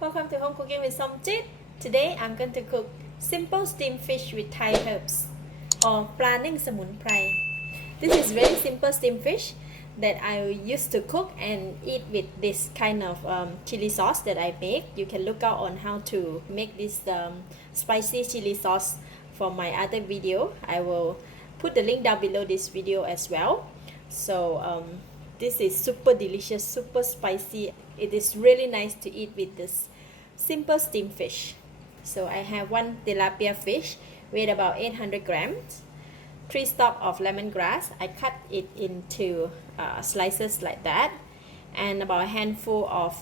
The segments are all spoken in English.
Welcome to Home Cooking with Somjit. Today I'm going to cook simple steamed fish with Thai herbs or ปลานึ่งสมุนไพร This is very simple steamed fish that I used to cook and eat with this kind of chili sauce that I make. You can look out on how to make this spicy chili sauce for my other video. I will put the link down below this video as well. So this is super delicious, super spicy. It is really nice to eat with this simple steamed fish. So I have one tilapia fish, weighed about 800 grams, 3 stalks of lemongrass. I cut it into slices like that, and about a handful of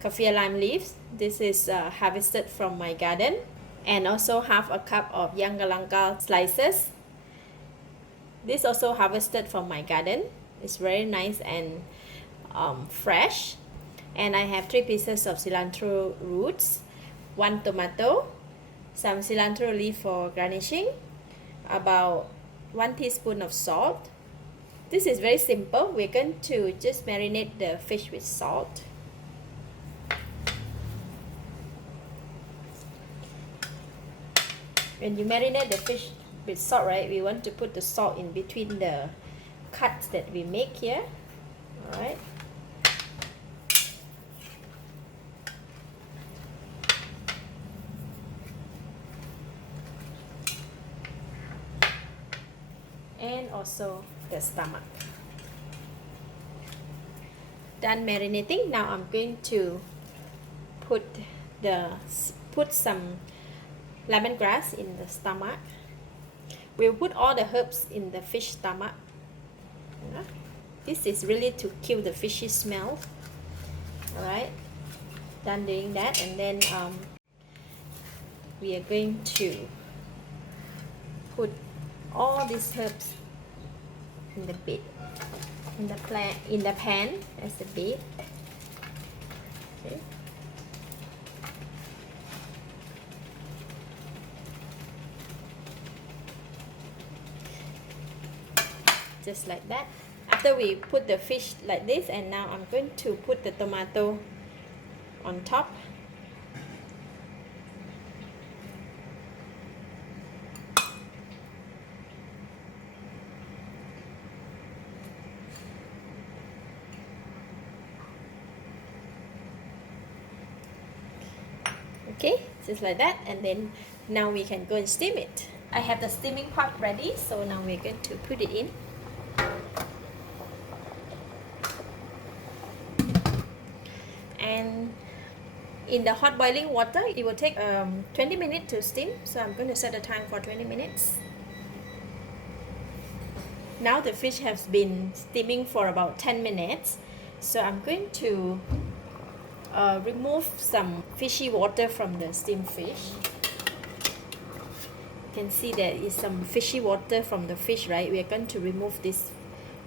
kaffir lime leaves. This is harvested from my garden, and also half a cup of young galangal slices. This also harvested from my garden. It's very nice and fresh. And I have 3 pieces of cilantro roots, 1 tomato, some cilantro leaf for garnishing, about 1 teaspoon of salt. This is very simple. We're going to just marinate the fish with salt. When you marinate the fish with salt, right, we want to put the salt in between the cuts that we make here. Alright. And also the stomach. Done marinating. Now I'm going to put some lemongrass in the stomach. We'll put all the herbs in the fish stomach. This is really to kill the fishy smell. Alright, done doing that, and then we are going to put all these herbs in the bed, in the pan as a bed. Okay. Just like that. After we put the fish like this, and now I'm going to put the tomato on top. Okay, just like that, and then now we can go and steam it. I have the steaming pot ready, so now we're going to put it in. And in the hot boiling water, it will take 20 minutes to steam, so I'm going to set the time for 20 minutes. Now the fish has been steaming for about 10 minutes, so I'm going to remove some fishy water from the steamed fish. You can see there is some fishy water from the fish, right? We are going to remove this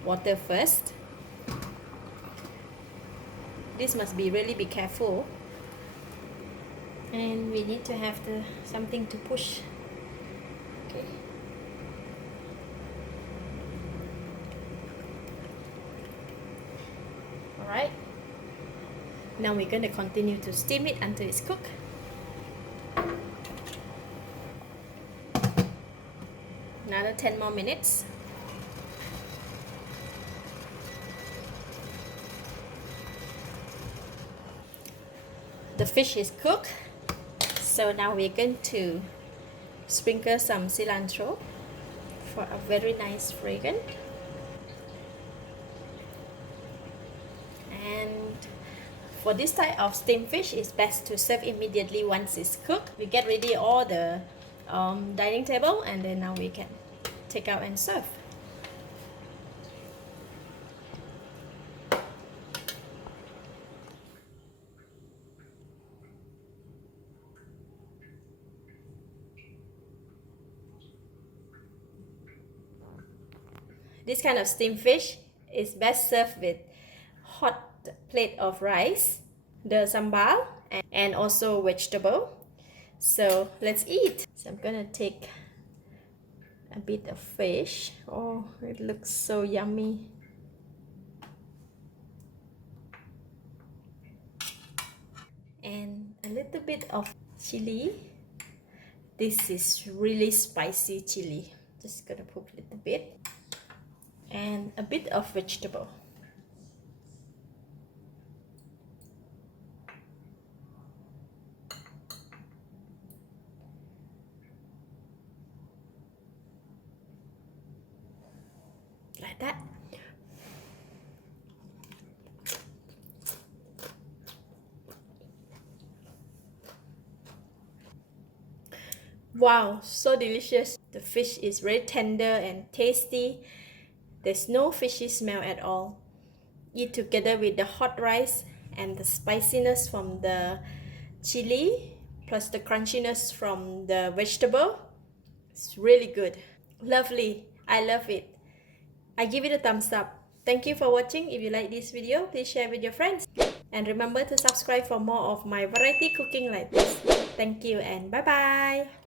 water first. This must be really be careful, and we need to have something to push. Okay. All right. Now we're going to continue to steam it until it's cooked. Another 10 more minutes. The fish is cooked, so now we're going to sprinkle some cilantro for a very nice fragrance. And for this type of steamed fish, it's best to serve immediately once it's cooked. We get ready all the dining table, and then now we can take out and serve. This kind of steamed fish is best served with hot plate of rice, the sambal, and also vegetable. So let's eat. So I'm gonna take a bit of fish. Oh, it looks so yummy. And a little bit of chili. This is really spicy chili. Just gonna put a little bit. And a bit of vegetable. Like that. Wow, so delicious. The fish is very tender and tasty. There's no fishy smell at all. Eat together with the hot rice and the spiciness from the chili plus the crunchiness from the vegetable. It's really good. Lovely. I love it. I give it a thumbs up. Thank you for watching. If you like this video, please share with your friends. And remember to subscribe for more of my variety cooking like this. Thank you and bye bye.